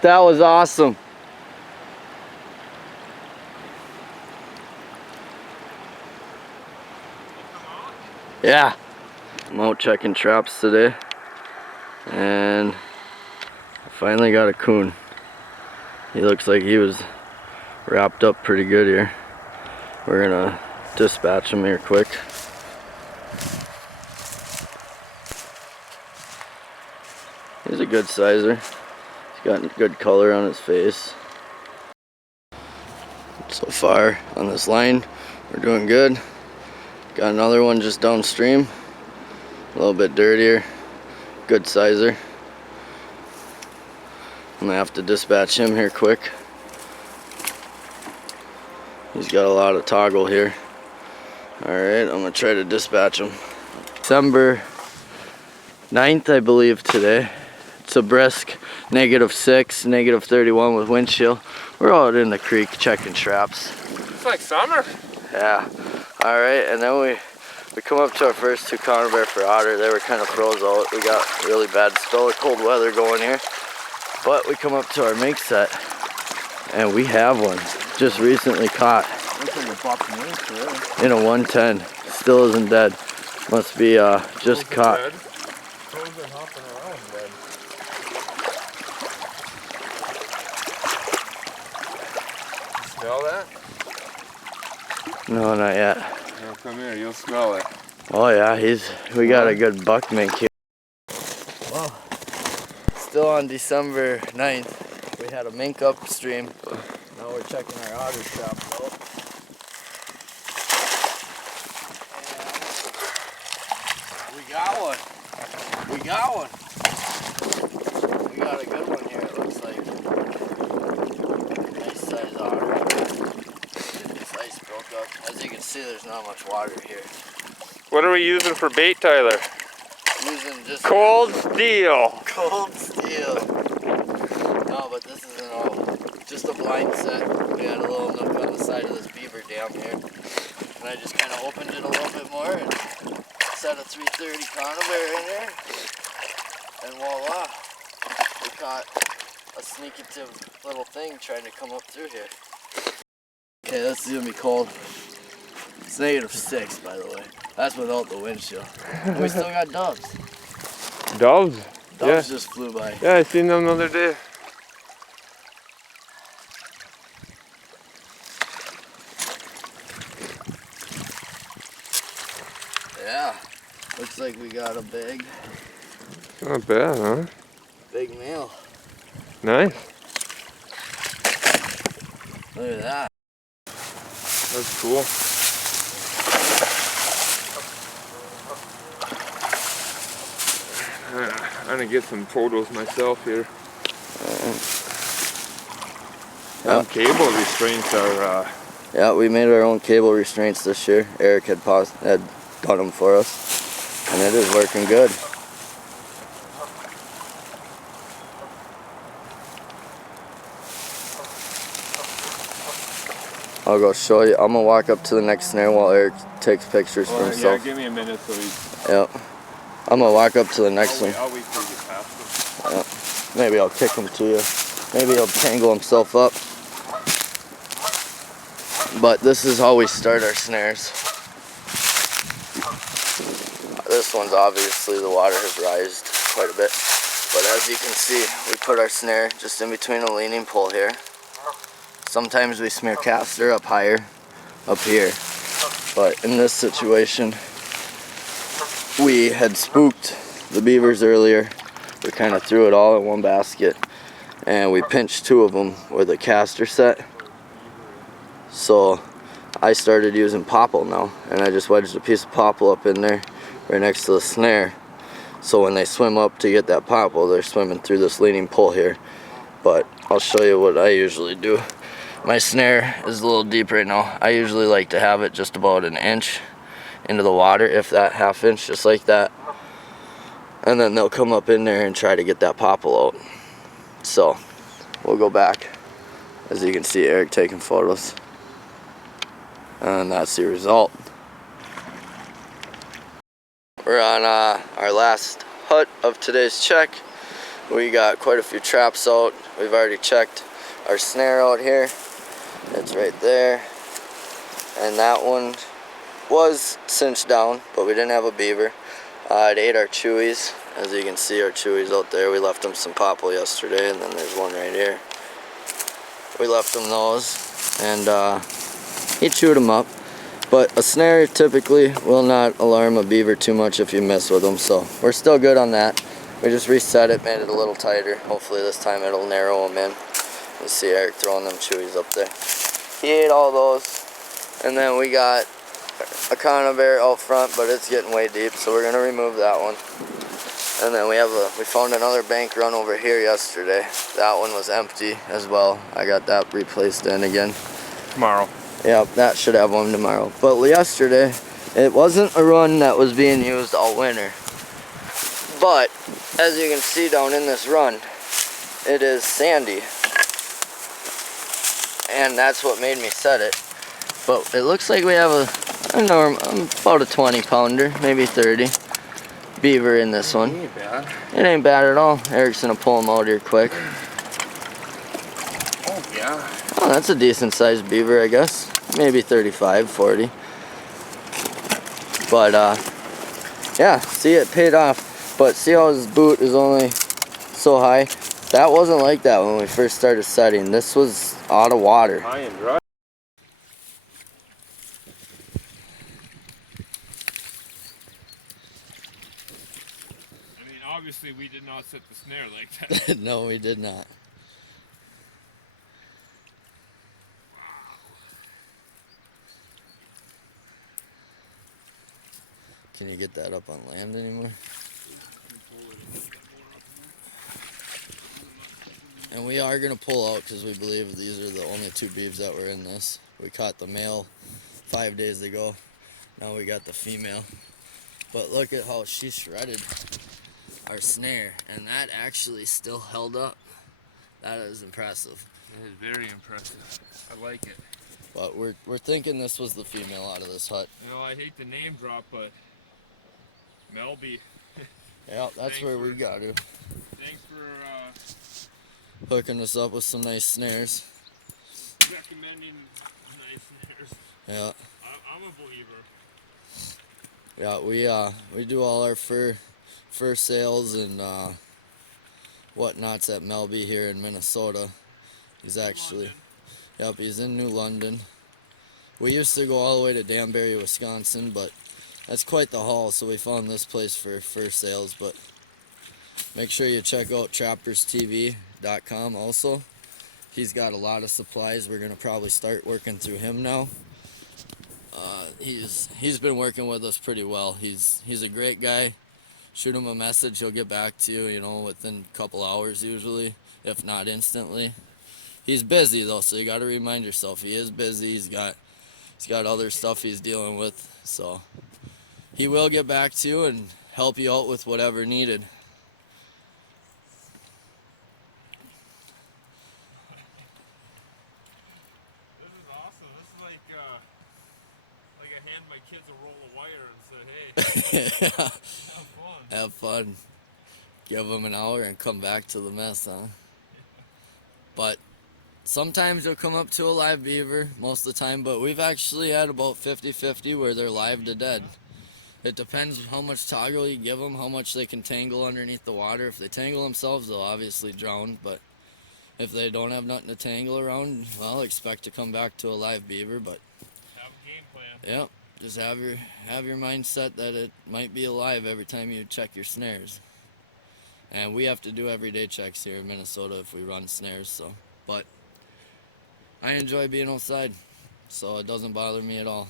That was awesome. Yeah. I'm out checking traps today. And I finally got a coon. He looks like he was wrapped up pretty good here. We're gonna dispatch him here quick. He's a good sizer. He's got good color on his face. So far on this line, we're doing good. Got another one just downstream. A little bit dirtier. Good sizer. I'm gonna have to dispatch him here quick. He's got a lot of toggle here. Alright, I'm gonna try to dispatch him. December 9th, I believe, today. It's a brisk -6, -31 with wind chill. We're out in the creek checking traps. It's like summer. Yeah. Alright, and then we come up to our first 2 counter bear for otter. They were kind of froze out. We got really bad spell of cold weather going here. But we come up to our mink set and we have one. Just recently caught. Looks like a buck mink, really. In a 110. Still isn't dead. Must be just caught. Dead. Frozen hopping around dead. Smell that? No, not yet. No, come here, you'll smell it. Oh yeah, we got a good buck mink here. Well, still on December 9th, we had a mink upstream. Now we're checking our otter traps out. And we got one. We got one. We got a good one here, it looks like. Nice size otter. This ice broke up. As you can see, there's not much water here. What are we using for bait, Tyler? Using just Cold steel. Cold steel. No, but this isn't all. Just a blind set. We had a little nook on the side of this beaver dam here. And I just kind of opened it a little bit more and set a 330 conibear in there. And voila. We caught a sneakative little thing trying to come up through here. Okay, this is gonna be cold. It's -6, by the way. That's without the wind chill. And we still got doves. Doves? Doves just flew by. Yeah, I seen them the other day. Yeah, looks like we got a big Not bad, huh? male. Nice. Look at that. That's cool. I'm gonna get some photos myself here. Cable restraints are Yeah, we made our own cable restraints this year. Eric had done them for us, and it is working good. I'll go show you. I'm gonna walk up to the next snare while Eric takes pictures for himself. Yeah, give me a minute so he's... Yep. I'm gonna walk up to the next one. I'll wait till you get past him. Yep. Maybe I'll kick him to you. Maybe he'll tangle himself up. But this is how we start our snares. This one's obviously the water has rised quite a bit. But as you can see, we put our snare just in between a leaning pole here. Sometimes we smear caster up higher, up here. But in this situation, we had spooked the beavers earlier. We kind of threw it all in one basket. And we pinched 2 of them with a caster set. So I started using popple now, and I just wedged a piece of popple up in there right next to the snare. So when they swim up to get that popple, they're swimming through this leaning pole here. But I'll show you what I usually do. My snare is a little deep right now. I usually like to have it just about an inch into the water, if that, ½ inch, just like that. And then they'll come up in there and try to get that popple out. So we'll go back. As you can see, Eric taking photos. And that's the result. We're on our last hut of today's check. We got quite a few traps out. we've already checked our snare out here. It's right there. And that one was cinched down, but we didn't have a beaver. It ate our chewies. As you can see, our chewies out there. We left them some popple yesterday, and then there's one right here. We left him those, and he chewed them up. But a snare typically will not alarm a beaver too much if you mess with them, so we're still good on that. We just reset it, made it a little tighter. Hopefully this time it'll narrow them in. You see Eric throwing them chewies up there. He ate all those, and then we got a conibear out front, but it's getting way deep, so we're gonna remove that one. And then we found another bank run over here yesterday. That one was empty as well. I got that replaced in again. Tomorrow. Yeah, that should have one tomorrow. But yesterday, it wasn't a run that was being used all winter. But, as you can see down in this run, it is sandy. And that's what made me set it. But it looks like we have about a 20 pounder, maybe 30. Beaver in this one. It ain't bad. It ain't bad at all. Eric's gonna pull him out here quick. Oh yeah. Oh, that's a decent sized beaver, I guess. Maybe 35, 40. But yeah, see, it paid off. But see how his boot is only so high? That wasn't like that when we first started setting. This was out of water. High and dry. Obviously we did not set the snare like that. No, we did not. Can you get that up on land anymore? And we are going to pull out because we believe these are the only two beeves that were in this. We caught the male 5 days ago. Now we got the female. But look at how she shredded our snare, and that actually still held up. That is impressive. It is very impressive. I like it. But we're thinking this was the female out of this hut. You know, I hate the name drop, but Melby. Yeah, that's where we got her. Thanks for hooking us up with some nice snares. recommending nice snares. Yeah. I'm a believer. Yeah, we do all our fur sales and whatnots at Melby here in Minnesota. He's actually, yep, he's in New London. We used to go all the way to Danbury, Wisconsin, but that's quite the haul, so we found this place for fur sales. But make sure you check out trapperstv.com also. He's got a lot of supplies. We're gonna probably start working through him now. He's been working with us pretty well. He's a great guy. Shoot him a message, he'll get back to you, you know, within a couple hours usually, if not instantly. He's busy though, so you got to remind yourself he is busy. He's got other stuff he's dealing with, so he will get back to you and help you out with whatever needed. This is awesome. This is like I hand my kids a roll of wire and say, hey, Yeah. have fun. Have fun. Give them an hour and come back to the mess, huh? But sometimes you'll come up to a live beaver, most of the time, but we've actually had about 50-50 where they're live to dead. It depends how much toggle you give them, how much they can tangle underneath the water. If they tangle themselves, they'll obviously drown, but if they don't have nothing to tangle around, well, expect to come back to a live beaver. But Have a game plan. yep, just have your mindset that it might be alive every time you check your snares. And we have to do everyday checks here in Minnesota if we run snares, so. But I enjoy being outside, so it doesn't bother me at all.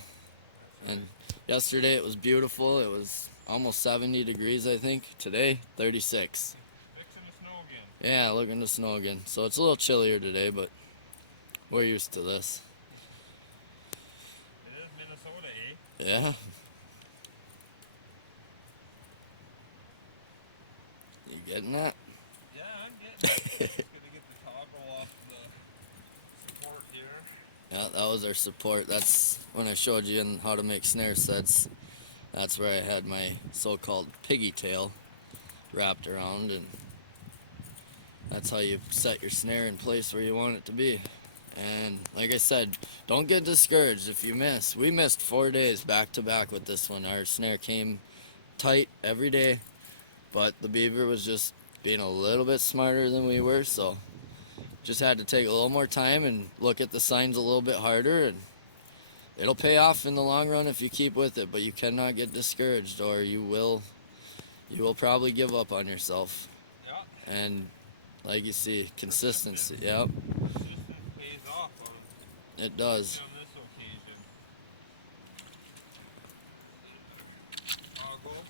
And yesterday it was beautiful. It was almost 70 degrees, I think. Today, 36. Fixing the snow again. Yeah, looking to snow again. So it's a little chillier today, but we're used to this. It is Minnesota, eh? Yeah. You getting that? Yeah, I'm getting it. Just gonna get the toggle off the support here. Yeah, that was our support. That's when I showed you how to make snare sets. That's where I had my so-called piggy tail wrapped around, and That's how you set your snare in place where you want it to be. And like I said, don't get discouraged if you miss. We missed 4 days back to back with this one. Our snare came tight every day, but the beaver was just being a little bit smarter than we were, so just had to take a little more time and look at the signs a little bit harder, and it'll pay off in the long run if you keep with it. But you cannot get discouraged, or you will probably give up on yourself. Yeah. And like you see, consistency. Yep, Consistent pays off it does. on this occasion. Toggle.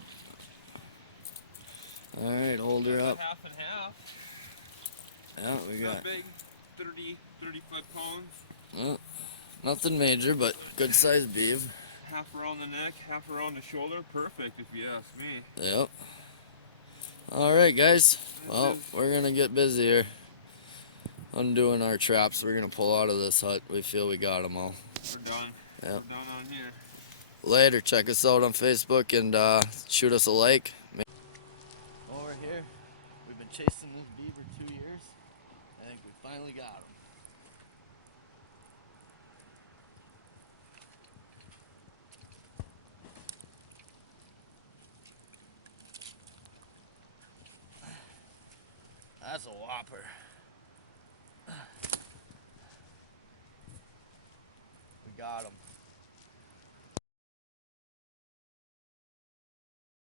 All right, hold her up. Half and half. Yeah, we got Not big. 30, 35 pounds. nothing major, but good sized beaver. Half around the neck, half around the shoulder. Perfect, if you ask me. Yep. All right, guys. Well, we're gonna get busy here. Undoing our traps. We're gonna pull out of this hut. We feel we got them all. We're done. Yep. We're done on here. Later. Check us out on Facebook and shoot us a like. Over here, we've been chasing this beaver 2 years. I think we finally got him. That's a whopper. We got him.